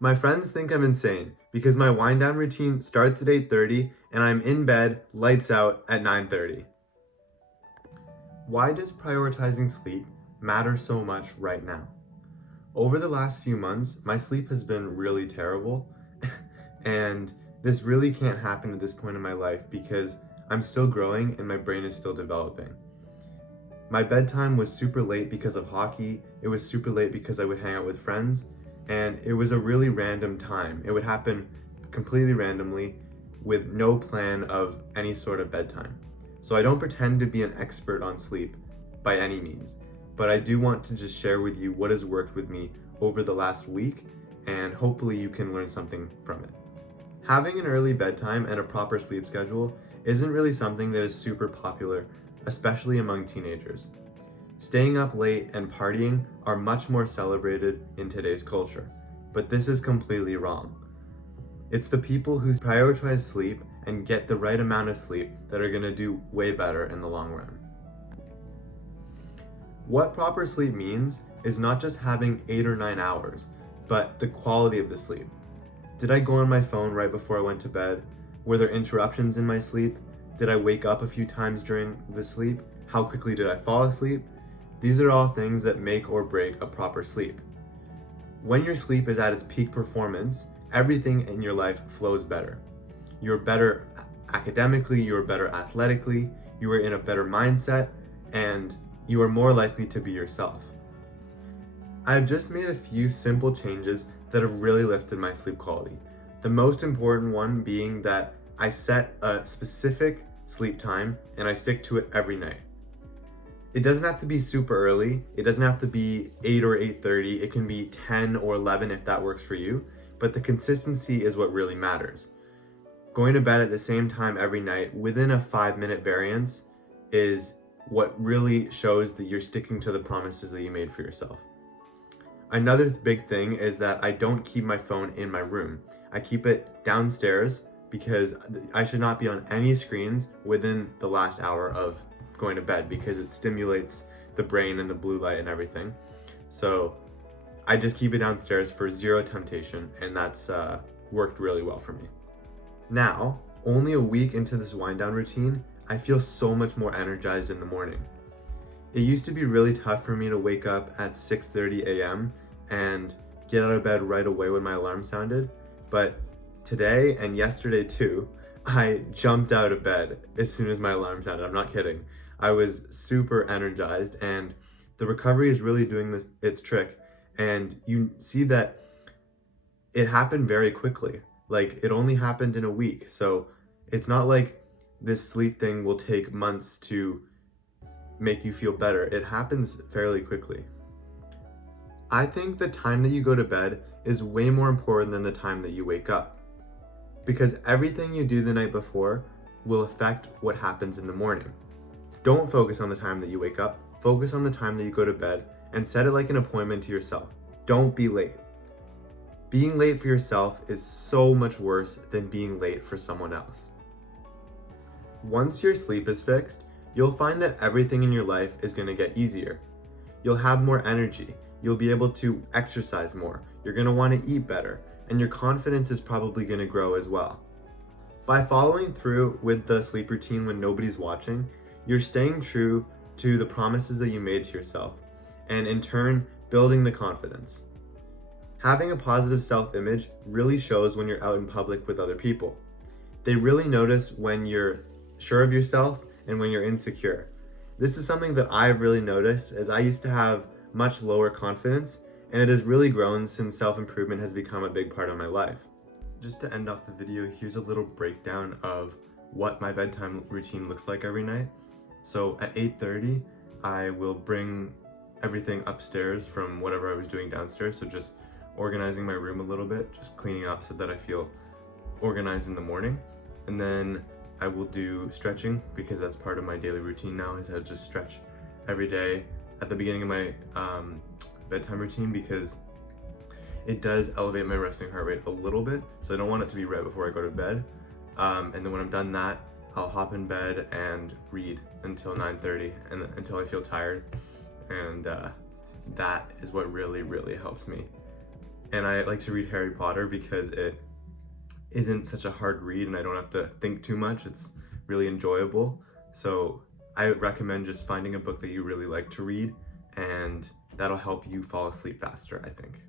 My friends think I'm insane because my wind down routine starts at 8:30 and I'm in bed, lights out at 9:30. Why does prioritizing sleep matter so much right now? Over the last few months, my sleep has been really terrible, and this really can't happen at this point in my life because I'm still growing and my brain is still developing. My bedtime was super late because of hockey, it was super late because I would hang out with friends, and it was a really random time. It would happen completely randomly with no plan of any sort of bedtime. So I don't pretend to be an expert on sleep by any means, but I do want to just share with you what has worked with me over the last week, and hopefully you can learn something from it. Having an early bedtime and a proper sleep schedule isn't really something that is super popular, especially among teenagers. Staying up late and partying are much more celebrated in today's culture, but this is completely wrong. It's the people who prioritize sleep and get the right amount of sleep that are gonna do way better in the long run. What proper sleep means is not just having 8 or 9 hours, but the quality of the sleep. Did I go on my phone right before I went to bed? Were there interruptions in my sleep? Did I wake up a few times during the sleep? How quickly did I fall asleep? These are all things that make or break a proper sleep. When your sleep is at its peak performance, everything in your life flows better. You're better academically, you're better athletically, you are in a better mindset, and you are more likely to be yourself. I've just made a few simple changes that have really lifted my sleep quality. The most important one being that I set a specific sleep time and I stick to it every night. It doesn't have to be super early. It doesn't have to be 8 or 8:30. It can be 10 or 11 if that works for you, but the consistency is what really matters. Going to bed at the same time every night within a 5-minute variance is what really shows that you're sticking to the promises that you made for yourself. Another big thing is that I don't keep my phone in my room. I keep it downstairs because I should not be on any screens within the last hour of going to bed because it stimulates the brain and the blue light and everything. So I just keep it downstairs for zero temptation, and that's worked really well for me. Now, only a week into this wind down routine, I feel so much more energized in the morning. It used to be really tough for me to wake up at 6:30 a.m. and get out of bed right away when my alarm sounded, but today and yesterday too, I jumped out of bed as soon as my alarm sounded. I'm not kidding. I was super energized, and the recovery is really doing its trick, and you see that it happened very quickly. Like, it only happened in a week, so it's not like this sleep thing will take months to make you feel better. It happens fairly quickly. I think the time that you go to bed is way more important than the time that you wake up, because everything you do the night before will affect what happens in the morning. Don't focus on the time that you wake up, focus on the time that you go to bed, and set it like an appointment to yourself. Don't be late. Being late for yourself is so much worse than being late for someone else. Once your sleep is fixed, you'll find that everything in your life is going to get easier. You'll have more energy, you'll be able to exercise more, you're going to want to eat better, and your confidence is probably going to grow as well. By following through with the sleep routine when nobody's watching, you're staying true to the promises that you made to yourself, and in turn, building the confidence. Having a positive self-image really shows when you're out in public with other people. They really notice when you're sure of yourself and when you're insecure. This is something that I've really noticed, as I used to have much lower confidence, and it has really grown since self-improvement has become a big part of my life. Just to end off the video, here's a little breakdown of what my bedtime routine looks like every night. So at 8:30, I will bring everything upstairs from whatever I was doing downstairs, so just organizing my room a little bit, just cleaning up so that I feel organized in the morning. And then I will do stretching, because that's part of my daily routine now, is I just stretch every day at the beginning of my bedtime routine, because it does elevate my resting heart rate a little bit, so I don't want it to be right before I go to bed. And then when I'm done that, I'll hop in bed and read until 9:30 and until I feel tired, and that is what really helps me And I like to read Harry Potter because it isn't such a hard read and I don't have to think too much. It's really enjoyable. So I recommend just finding a book that you really like to read, and that'll help you fall asleep faster, I think.